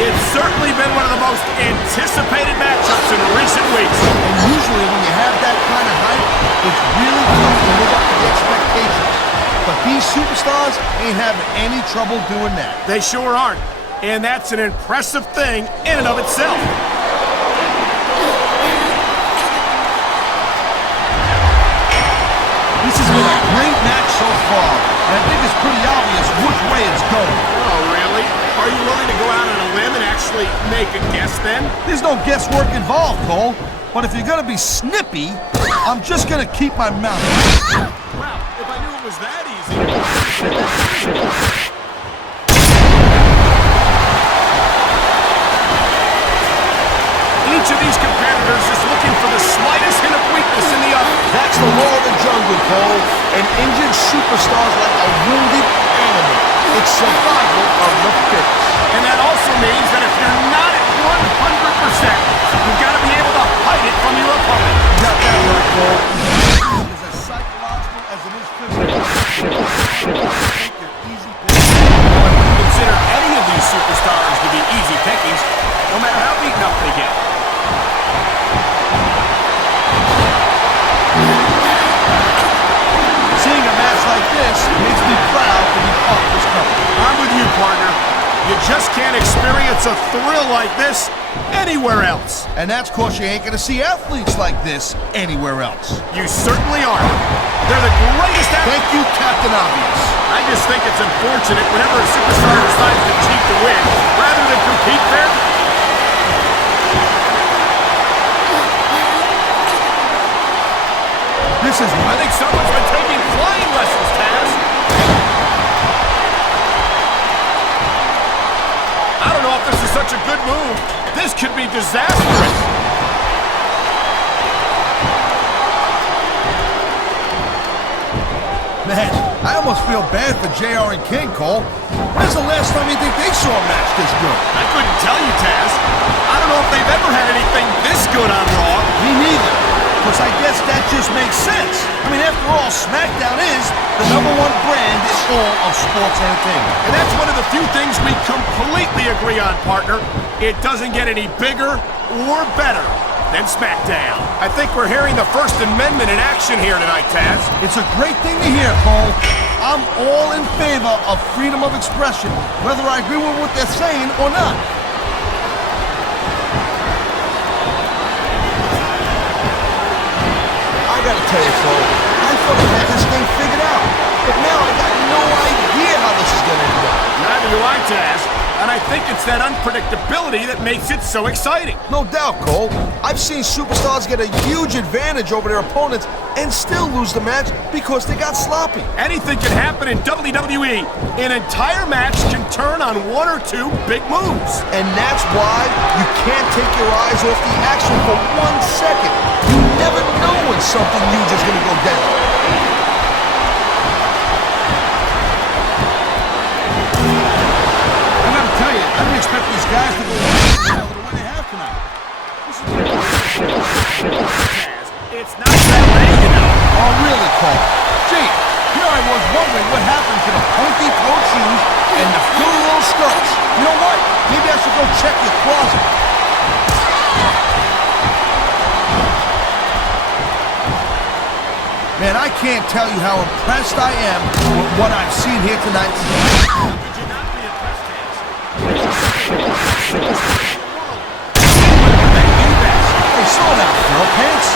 It's certainly been one of the most anticipated matchups in recent weeks. And usually when you have that kind of hype, it's really tough to live up to the expectations. But these superstars ain't having any trouble doing that. They sure aren't. And that's an impressive thing in and of itself. This has been a great match so far, and I think it's pretty obvious which way it's going. Oh, really? Are you willing to go out on a limb and actually make a guess then? There's no guesswork involved, Cole. But if you're gonna be snippy, I'm just gonna keep my mouth. Wow, if I knew it was that easy. 3, 2, 1. good, Cole. An injured superstar's like a wounded animal. It's survival of the fittest. And that also means that if you're not at 100%, you've got to be able to hide it from your opponent. You got that right, Cole. It's as psychological as it is physical. Easy pick. I wouldn't consider any of these superstars to be easy pickings, no matter how beaten up they get. Seeing a match like this makes me proud to be part of this company. I'm with you, partner. You just can't experience a thrill like this anywhere else. And that's cause you ain't gonna see athletes like this anywhere else. You certainly are. They're the greatest Thank you, Captain Obvious. I just think it's unfortunate whenever a superstar decides to cheat to win, rather than compete fairly. This is I think someone's been taking flying lessons, Taz. I don't know if this is such a good move. This could be disastrous. Man, I almost feel bad for JR and King, Cole. When's the last time you think they saw a match this good? I couldn't tell you, Taz. I don't know if they've ever had anything this good on Raw. Me neither. Because I guess that just makes sense. I mean, after all, Smackdown is the #1 brand in all of sports entertainment. And that's one of the few things we completely agree on, partner. It doesn't get any bigger or better than Smackdown. I think we're hearing the First Amendment in action here tonight, Taz. It's a great thing to hear, Cole. I'm all in favor of freedom of expression, whether I agree with what they're saying or not. I gotta tell you, Cole, I thought I had this thing figured out, but now I got no idea how this is gonna end up. Neither do I, Taz. And I think it's that unpredictability that makes it so exciting. No doubt, Cole. I've seen superstars get a huge advantage over their opponents and still lose the match because they got sloppy. Anything can happen in WWE. An entire match can turn on one or two big moves. And that's why you can't take your eyes off the action for 1 second. You never know when something huge is gonna go down. I didn't expect these guys to go the way they have tonight. It's not that way, you know. Oh, really, Cole? Gee, here I was wondering what happened to the funky coat shoes and the fruity little skirts. You know what? Maybe I should go check your closet. Man, I can't tell you how impressed I am with what I've seen here tonight. Did you not be impressed, Taz? Hey, slow down, girl pants.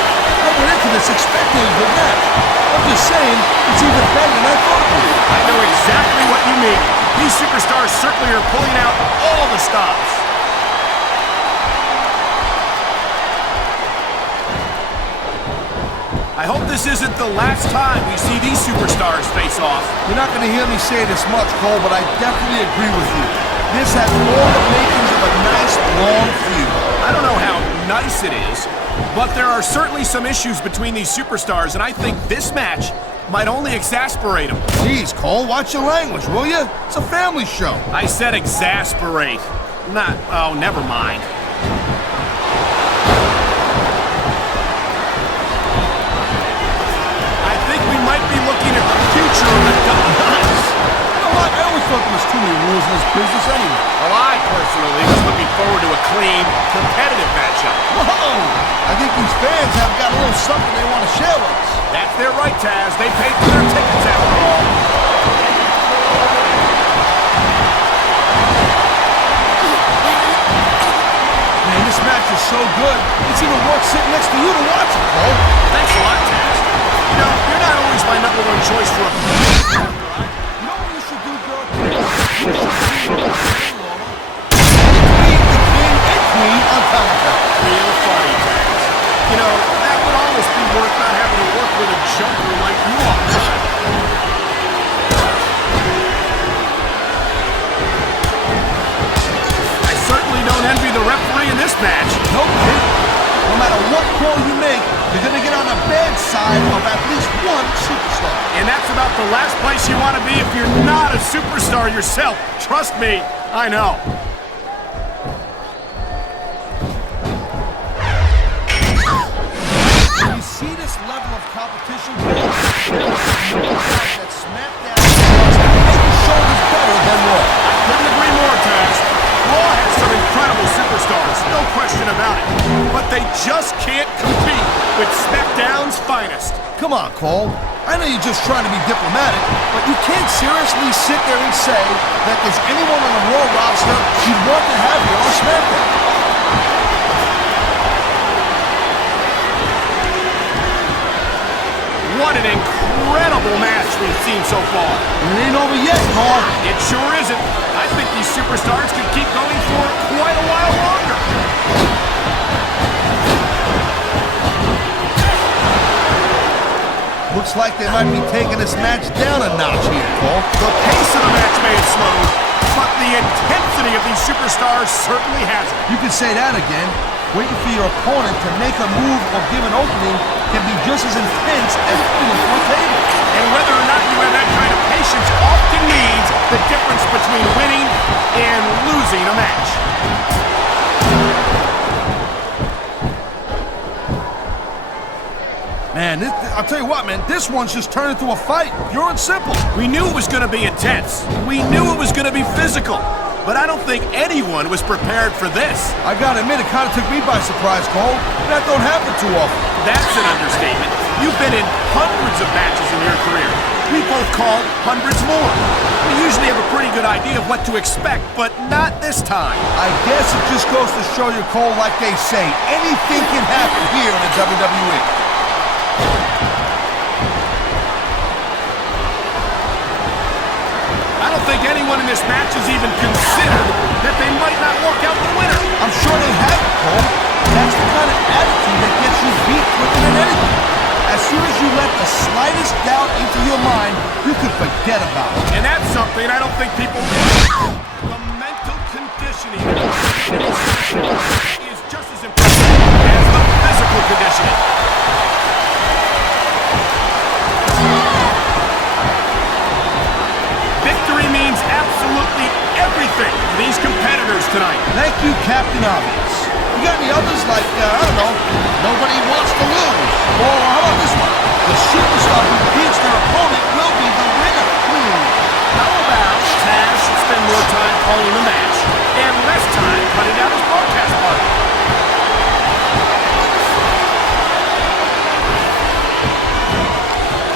I went into this expecting a good match. I'm just saying, it's even better than I thought it would be. I know exactly what you mean. These superstars certainly are pulling out all the stops. I hope this isn't the last time we see these superstars face off. You're not going to hear me say this much, Cole, but I definitely agree with you. This has all the makings of a nice, long feud. I don't know how nice it is, but there are certainly some issues between these superstars, and I think this match might only exasperate them. Jeez, Cole, watch your language, will you? It's a family show. I said exasperate. Oh, never mind. I think we might be looking at the future of the double nuts. You know what? I always thought there was too many rules in this business anyway. Well, I personally was looking forward to a clean, competitive matchup. Whoa! I think these fans have got a little something they want to share with us. That's their right, Taz. They paid for their tickets after all. Man, this match is so good. It's even worth sitting next to you to watch it, Cole. Thanks a lot, Taz. You know, you're not always my #1 choice for a... You know what you should do, girl? You should the king and queen on commentary. Real funny, Taz. You know, that would almost be worth not having to work with a junker like you all the time. I certainly don't envy the referee in this match. Nope, kid. No matter what call you make, you're gonna get on the bad side of at least one superstar. And that's about the last place you want to be if you're not a superstar yourself. Trust me, I know. You see this level of competition? There is no doubt that Smackdown was making shoulders better than Raw. Couldn't agree more, Taz. Raw has some incredible superstars, no question about it. But they just can't compete with SmackDown's finest. Come on, Cole. I know you're just trying to be diplomatic, but you can't seriously sit there and say that there's anyone on the Raw roster you'd want to have here on SmackDown. What an incredible match we've seen so far. And it ain't over yet, Cole. It sure isn't. I think these superstars could keep going for quite a while longer. Looks like they might be taking this match down a notch here, Cole. The pace of the match may have slowed, but the intensity of these superstars certainly hasn't. You can say that again. Waiting for your opponent to make a move or give an opening can be just as intense as putting them on a table. And whether or not you have that kind of patience often means the difference between winning and losing a match. Man, I'll tell you what, man, this one's just turned into a fight, pure and simple. We knew it was going to be intense. We knew it was going to be physical. But I don't think anyone was prepared for this. I gotta admit, it kind of took me by surprise, Cole. That don't happen too often. That's an understatement. You've been in hundreds of matches in your career. We both called hundreds more. We usually have a pretty good idea of what to expect, but not this time. I guess it just goes to show you, Cole, like they say, anything can happen here in the WWE. I don't think anyone in this match has even considered that they might not walk out the winner. I'm sure they haven't, Cole. That's the kind of attitude that gets you beat quicker than anything. As soon as you let the slightest doubt into your mind, you can forget about it. And that's something I don't think people realize. The mental conditioning is just as important as the physical conditioning. Victory means absolutely everything to these competitors tonight. Thank you, Captain Obvious. You got any others like, I don't know, nobody wants to lose? Or how about this one? The superstar who beats their opponent will be the winner. How about Taz should spend more time calling the match and less time cutting out his broadcast partner?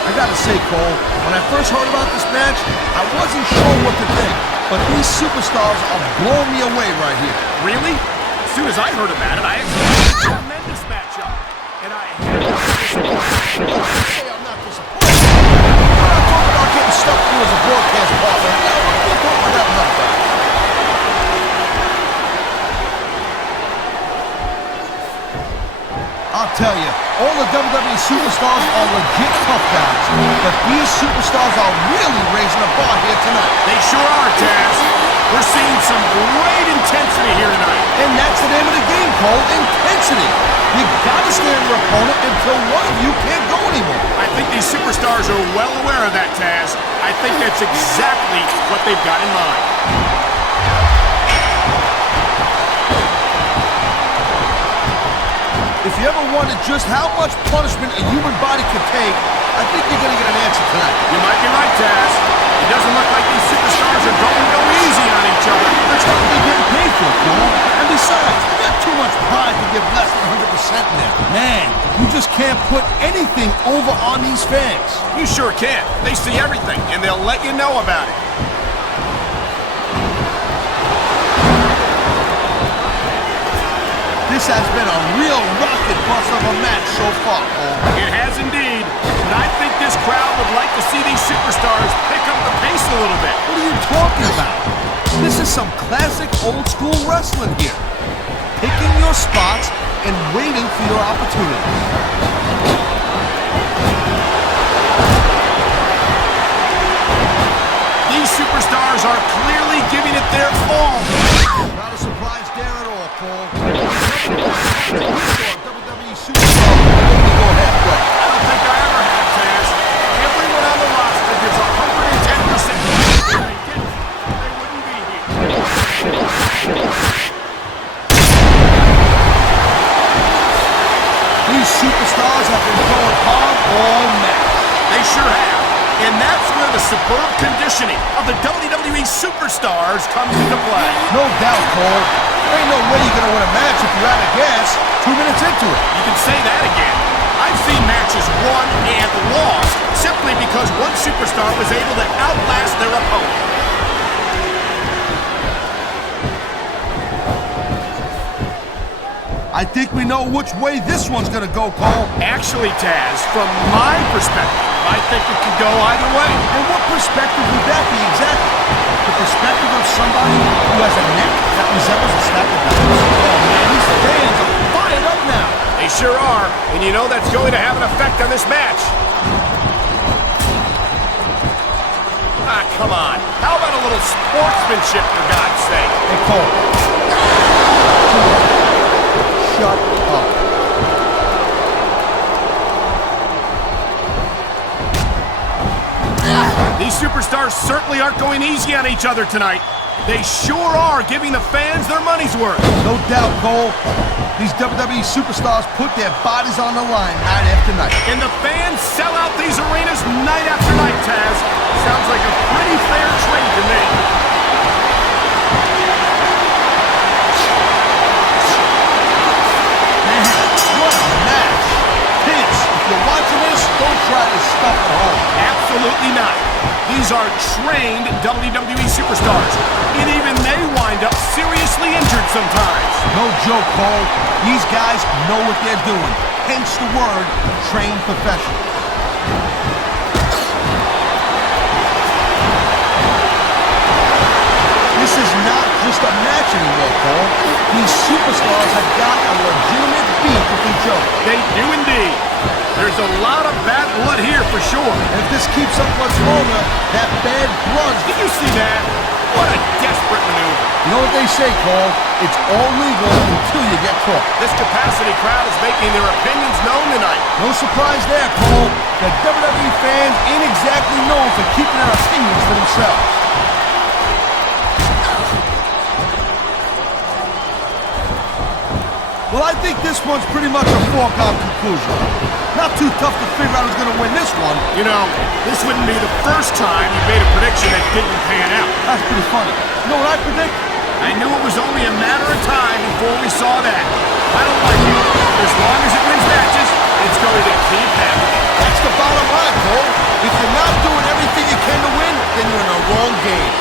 I gotta say, Cole, when I first heard about this match, I wasn't sure what to think. But these superstars are blowing me away right here. Really? As soon as I heard about it, I expected a tremendous matchup. And I had to Say I'm not disappointed. We're not talking about getting stuck through as a broadcast partner. No, we'll talk about that another time. I'll tell you, all the WWE superstars are legit tough guys, but these superstars are really raising the bar here tonight. They sure are, Taz. We're seeing some great intensity here tonight. And that's the name of the game, Cole, intensity. You gotta stay on your opponent until one of you can't go anymore. I think these superstars are well aware of that, Taz. I think that's exactly what they've got in mind. If you ever wondered just how much punishment a human body can take, I think you're gonna get an answer tonight. You might be right, Taz. It doesn't look like these superstars are going to go easy on each other. That's not what they're getting paid for, Cole. And besides, you got too much pride to give less than 100% in there. Man, you just can't put anything over on these fans. You sure can. They see everything, and they'll let you know about it. This has been a real rocket bus of a match so far, Cole. It has indeed, but I think this crowd would like to see these superstars pick up the pace a little bit. What are you talking about? This is some classic old-school wrestling here. Picking your spots and waiting for your opportunity. These superstars are clearly giving it their all. Not a surprise there at all, Cole. WWE superstar, go halfway. I don't think I ever have, Taz. superb conditioning of the WWE superstars comes into play. No doubt, Cole. There ain't no way you're going to win a match if you're out of gas 2 minutes into it. You can say that again. I've seen matches won and lost simply because one superstar was able to outlast their opponent. I think we know which way this one's going to go, Cole. Actually, Taz, from my perspective, I think it could go either way. And what perspective would that be exactly? The perspective of somebody who has a neck that resembles a stack of diamonds? Oh man, these fans are fired up now. They sure are, and you know that's going to have an effect on this match. Ah, come on. How about a little sportsmanship, for God's sake? Hey, Cole. Shut up. These superstars certainly aren't going easy on each other tonight. They sure are giving the fans their money's worth. No doubt, Cole. These WWE superstars put their bodies on the line night after night. And the fans sell out these arenas night after night, Taz. Sounds like a pretty fair trade to me. Man, what a match. Kids, if you're watching this, don't try this stuff at home. Absolutely not. These are trained WWE superstars, and even they wind up seriously injured sometimes. No joke, Cole. These guys know what they're doing. Hence the word, trained professionals. This is not just a match anymore, Cole. These superstars have got a legitimate beef with each other. They do indeed. There's a lot of bad blood here for sure. And if this keeps up much longer, that bad blood... Did you see that? What a desperate maneuver. You know what they say, Cole? It's all legal until you get caught. This capacity crowd is making their opinions known tonight. No surprise there, Cole. The WWE fans ain't exactly known for keeping their opinions to themselves. Well, I think this one's pretty much a foregone conclusion. Not too tough to figure out who's going to win this one. You know, this wouldn't be the first time you made a prediction that didn't pan out. That's pretty funny. You know what I predict? I knew it was only a matter of time before we saw that. I don't like it. As long as it wins matches, it's going to keep happening. That's the bottom line, Cole. If you're not doing everything you can to win, then you're in the wrong game.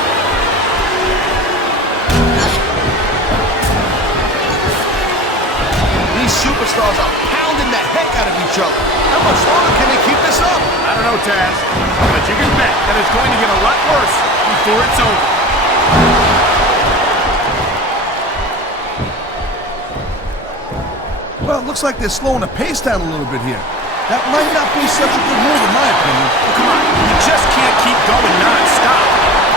These superstars are pounding the heck out of each other. How much longer can they keep this up? I don't know, Taz, but you can bet that it's going to get a lot worse before it's over. Well, it looks like they're slowing the pace down a little bit here. That might not be such a good move in my opinion. Well, come on, you just can't keep going non-stop.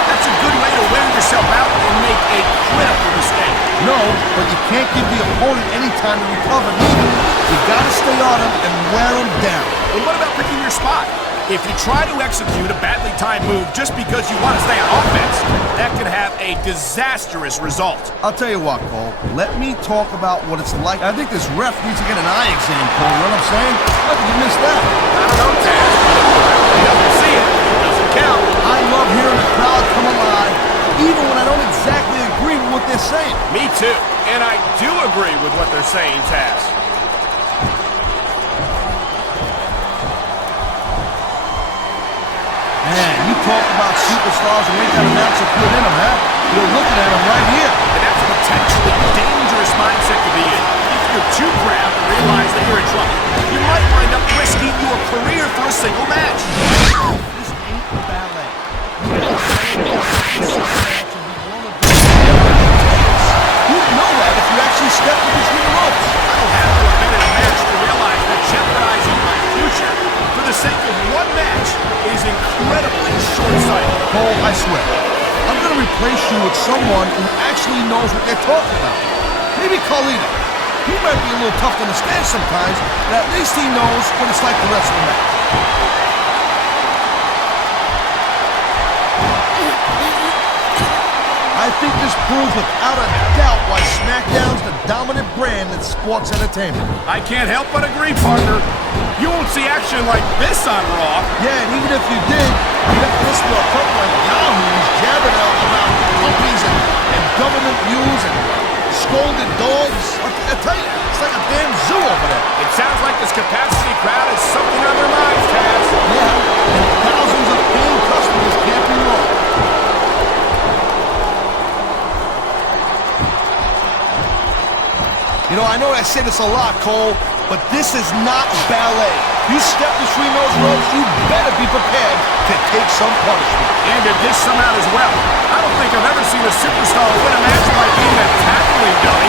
That's a good way to wear yourself out and make a critical mistake. No, but you can't give the opponent any time to recover neither. You gotta stay on them and wear them down. And what about picking your spot? If you try to execute a badly timed move just because you want to stay on offense, that could have a disastrous result. I'll tell you what, Cole. Let me talk about what it's like. I think this ref needs to get an eye exam, Cole. You know what I'm saying? How could you miss that? I don't know, Taz, but if the referee doesn't see it, it doesn't count. I love hearing the crowd come alive, even when I don't exactly agree with what they're saying. Me too. And I do agree with what they're saying, Taz. Man, you talk about superstars who ain't got an ounce of put in them, huh? You're looking at them right here. And that's a potentially dangerous mindset to be in. If you're too proud to realize that you're in trouble, you might wind up risking your career for a single match. This ain't a ballet. You'd know that if you actually stepped in between the ropes. I don't have to have been in a match to realize that jeopardizing my future for the sake of one match is incredibly short-sighted. Cole, I swear, I'm going to replace you with someone who actually knows what they're talking about. Maybe Carlito. He might be a little tough to understand sometimes, but at least he knows what it's like to wrestle a match. I I think this proves without a doubt why SmackDown's the dominant brand in sports entertainment. I can't help but agree, partner. You won't see action like this on Raw. Yeah, and even if you did, you'd have to listen to a couple of yahoos jabbing out about companies and government news and scolded dogs. I tell you, it's like a damn zoo over there. It sounds like this capacity crowd has something on their minds, Taz. Yeah, and thousands of paying customers can't be wrong. You know, I know I say this a lot, Cole, but this is not ballet. You step between those ropes, you better be prepared to take some punishment. And to dish some out as well. I don't think I've ever seen a superstar win a match by being a tackling dummy.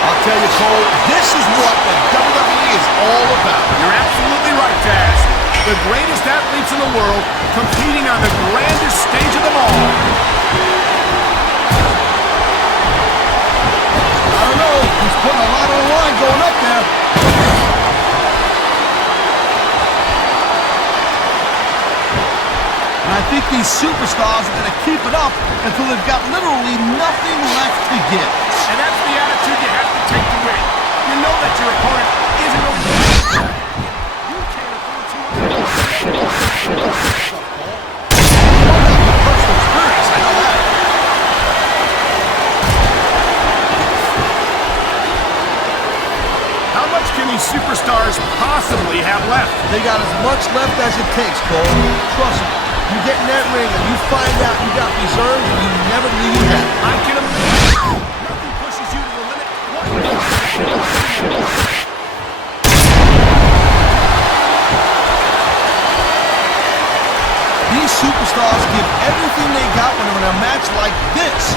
I'll tell you, Cole, this is what the WWE is all about. You're absolutely right, Taz. The greatest athletes in the world competing on the grandest stage of them all. I don't know. He's putting a lot on the line going up there. And I think these superstars are going to keep it up until they've got literally nothing left to give. And that's the attitude you have to take to win. You know that your opponent isn't going to... You can't afford to... Personal experience, I know that. How much can these superstars possibly have left? They got as much left as it takes, Cole. Trust me. You get in that ring and you find out you got reserves and you never knew you had. I can imagine. Nothing pushes you to the limit. These superstars give everything they got when they're in a match like this.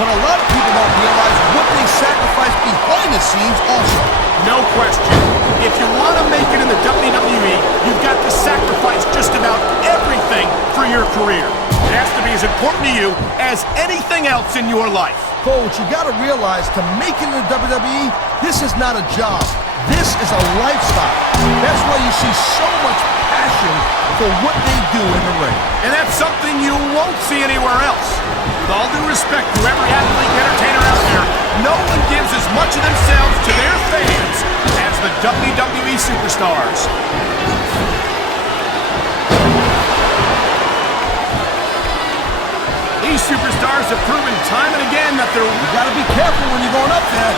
But a lot of people don't realize what they sacrifice behind the scenes also. No question. If you want to make it in the WWE, you've got to sacrifice just about everything for your career. It has to be as important to you as anything else in your life. Cole, what you got to realize, to make it in the WWE, this is not a job. This is a lifestyle. That's why you see so much passion for what they do in the ring. And that's something you won't see anywhere else. With all due respect to every athlete and entertainer out there, no one gives as much of themselves to their fans as the WWE superstars. These superstars have proven time and again that they're... You got to be careful when you're going up there.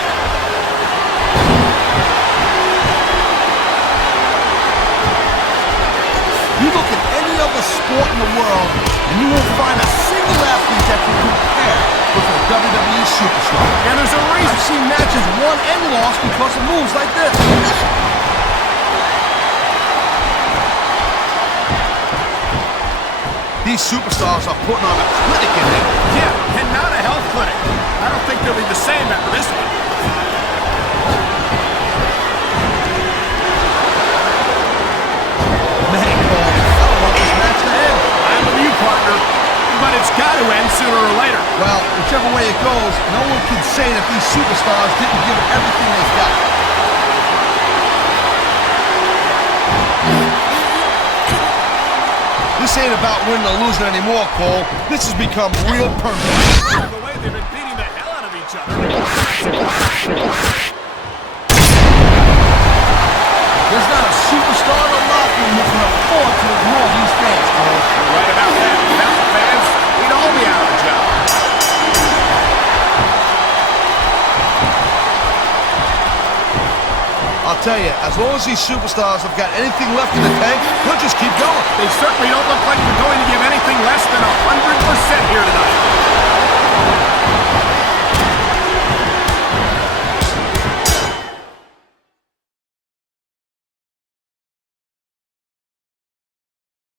You look at any other sport in the world, and you won't find a single athlete that can compare with a WWE superstar. And there's a reason. I've seen matches won and lost because of moves like this. These superstars are putting on a clinic in there. Yeah, and not a health clinic. I don't think they'll be the same after this one. Man, Cole, I don't want this match to end. I'm with you, partner. But it's got to end sooner or later. Well, whichever way it goes, no one can say that these superstars didn't give it everything they've got. This ain't about winning or losing anymore, Cole. This has become real personal. The way they've been beating the hell out of each other. There's not a superstar in the locker room who can afford to ignore these fans, Cole. You're right about that. Without the fans, we'd all be out of a job. I'll tell you, as long as these superstars have got anything left in the tank, they'll just keep going. They certainly don't look like the